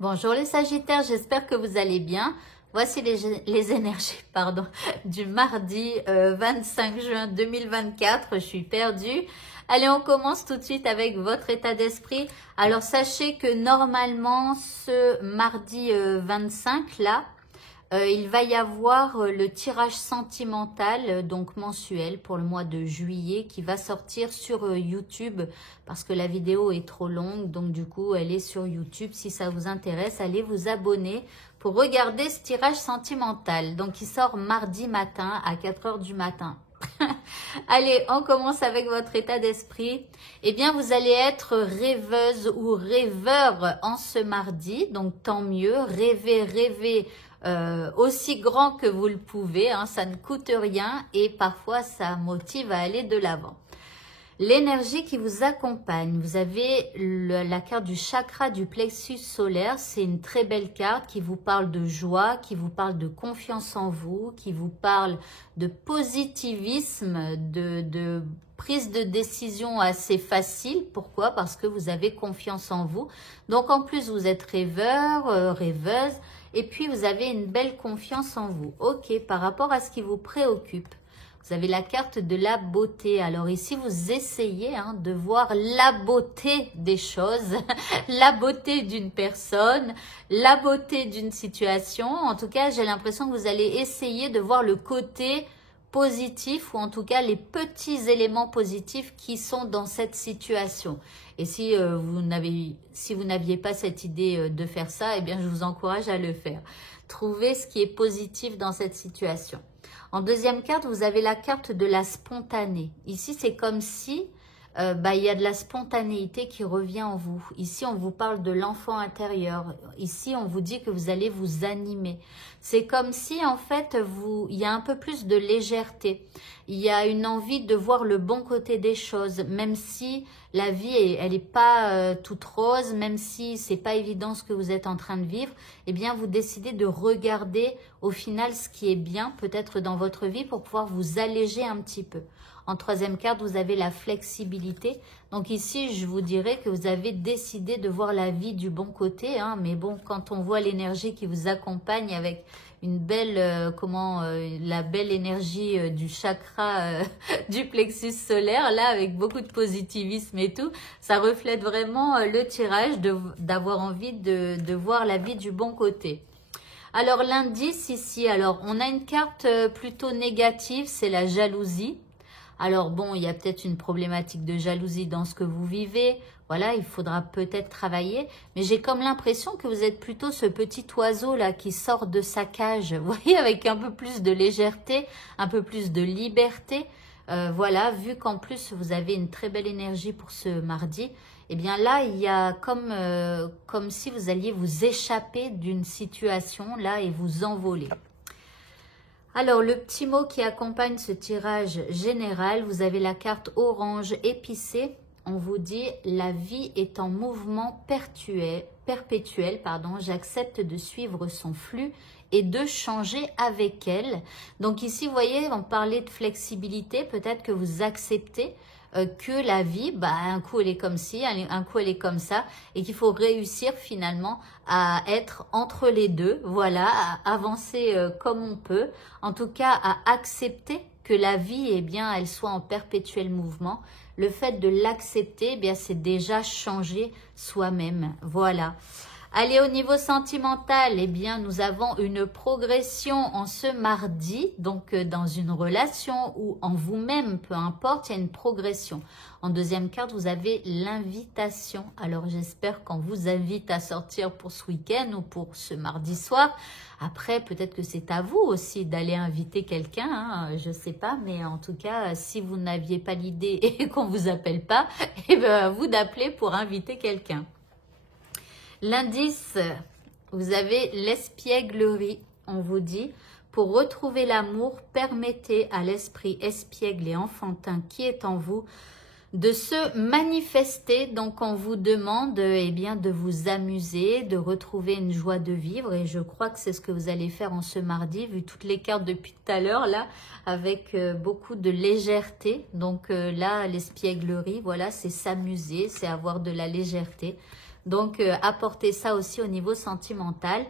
Bonjour les Sagittaires, j'espère que vous allez bien. Voici les énergies du mardi 25 juin 2024. Je suis perdue. Allez, on commence tout de suite avec votre état d'esprit. Alors, sachez que normalement, ce mardi 25 là, il va y avoir le tirage sentimental, donc mensuel pour le mois de juillet, qui va sortir sur YouTube parce que la vidéo est trop longue. Donc du coup, elle est sur YouTube. Si ça vous intéresse, allez vous abonner pour regarder ce tirage sentimental. Donc il sort mardi matin à 4 heures du matin. Allez, on commence avec votre état d'esprit. Eh bien, vous allez être rêveuse ou rêveur en ce mardi. Donc tant mieux, rêvez aussi grand que vous le pouvez, hein, ça ne coûte rien et parfois ça motive à aller de l'avant. L'énergie qui vous accompagne, vous avez la carte du chakra du plexus solaire, c'est une très belle carte qui vous parle de joie, qui vous parle de confiance en vous, qui vous parle de positivisme, de prise de décision assez facile. Pourquoi? Parce que vous avez confiance en vous. Donc en plus vous êtes rêveur, rêveuse, et puis vous avez une belle confiance en vous. Ok, par rapport à ce qui vous préoccupe. Vous avez la carte de la beauté. Alors ici, vous essayez de voir la beauté des choses, la beauté d'une personne, la beauté d'une situation. En tout cas, j'ai l'impression que vous allez essayer de voir le côté positif ou en tout cas les petits éléments positifs qui sont dans cette situation. Et si vous n'aviez pas cette idée de faire ça, eh bien, je vous encourage à le faire. Trouvez ce qui est positif dans cette situation. En deuxième carte, vous avez la carte de la spontanée. Ici, c'est comme si il y a de la spontanéité qui revient en vous. Ici, on vous parle de l'enfant intérieur. Ici, on vous dit que vous allez vous animer. C'est comme si, en fait, il y a un peu plus de légèreté. Il y a une envie de voir le bon côté des choses, même si la vie, elle n'est pas toute rose, même si c'est pas évident ce que vous êtes en train de vivre, eh bien, vous décidez de regarder au final ce qui est bien, peut-être dans votre vie, pour pouvoir vous alléger un petit peu. En troisième carte, vous avez la flexibilité. Donc ici, je vous dirais que vous avez décidé de voir la vie du bon côté. Mais bon, quand on voit l'énergie qui vous accompagne avec une belle, la belle énergie du chakra du plexus solaire, là, avec beaucoup de positivisme et tout, ça reflète vraiment le tirage d'avoir envie de voir la vie du bon côté. Alors l'indice ici, alors on a une carte plutôt négative, c'est la jalousie. Alors bon, il y a peut-être une problématique de jalousie dans ce que vous vivez. Voilà, il faudra peut-être travailler. Mais j'ai comme l'impression que vous êtes plutôt ce petit oiseau là qui sort de sa cage. Vous voyez, avec un peu plus de légèreté, un peu plus de liberté. Voilà, vu qu'en plus vous avez une très belle énergie pour ce mardi. Eh bien là, il y a comme si vous alliez vous échapper d'une situation là et vous envoler. Alors, le petit mot qui accompagne ce tirage général, vous avez la carte orange épicée. On vous dit « La vie est en mouvement perpétuel. J'accepte de suivre son flux et de changer avec elle. » Donc ici, vous voyez, on parlait de flexibilité. Peut-être que vous acceptez que la vie, un coup elle est comme ci, un coup elle est comme ça, et qu'il faut réussir finalement à être entre les deux, voilà, à avancer comme on peut, en tout cas à accepter que la vie, eh bien, elle soit en perpétuel mouvement. Le fait de l'accepter, eh bien, c'est déjà changer soi-même, voilà. Allez, au niveau sentimental, eh bien, nous avons une progression en ce mardi, donc dans une relation ou en vous-même, peu importe, il y a une progression. En deuxième carte, vous avez l'invitation. Alors, j'espère qu'on vous invite à sortir pour ce week-end ou pour ce mardi soir. Après, peut-être que c'est à vous aussi d'aller inviter quelqu'un, je ne sais pas, mais en tout cas, si vous n'aviez pas l'idée et qu'on ne vous appelle pas, eh bien, à vous d'appeler pour inviter quelqu'un. L'indice, vous avez l'espièglerie. On vous dit, pour retrouver l'amour, permettez à l'esprit espiègle et enfantin qui est en vous de se manifester. Donc, on vous demande de vous amuser, de retrouver une joie de vivre. Et je crois que c'est ce que vous allez faire en ce mardi, vu toutes les cartes depuis tout à l'heure, là, avec beaucoup de légèreté. Donc là, l'espièglerie, voilà, c'est s'amuser, c'est avoir de la légèreté. Donc, apportez ça aussi au niveau sentimental.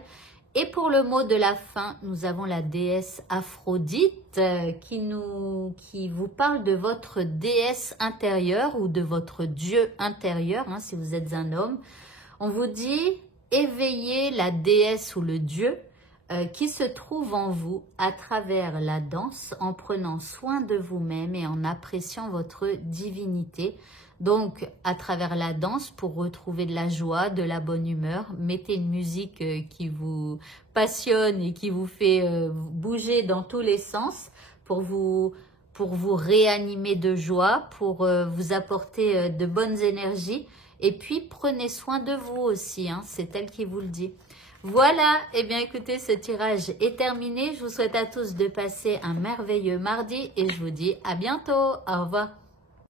Et pour le mot de la fin, nous avons la déesse Aphrodite qui vous parle de votre déesse intérieure ou de votre dieu intérieur, hein, si vous êtes un homme. On vous dit éveillez la déesse ou le dieu qui se trouve en vous à travers la danse, en prenant soin de vous-même et en appréciant votre divinité. Donc, à travers la danse, pour retrouver de la joie, de la bonne humeur, mettez une musique qui vous passionne et qui vous fait bouger dans tous les sens pour vous réanimer de joie, pour vous apporter de bonnes énergies. Et puis, prenez soin de vous aussi, hein, c'est elle qui vous le dit. Voilà, eh bien écoutez, ce tirage est terminé. Je vous souhaite à tous de passer un merveilleux mardi et je vous dis à bientôt. Au revoir.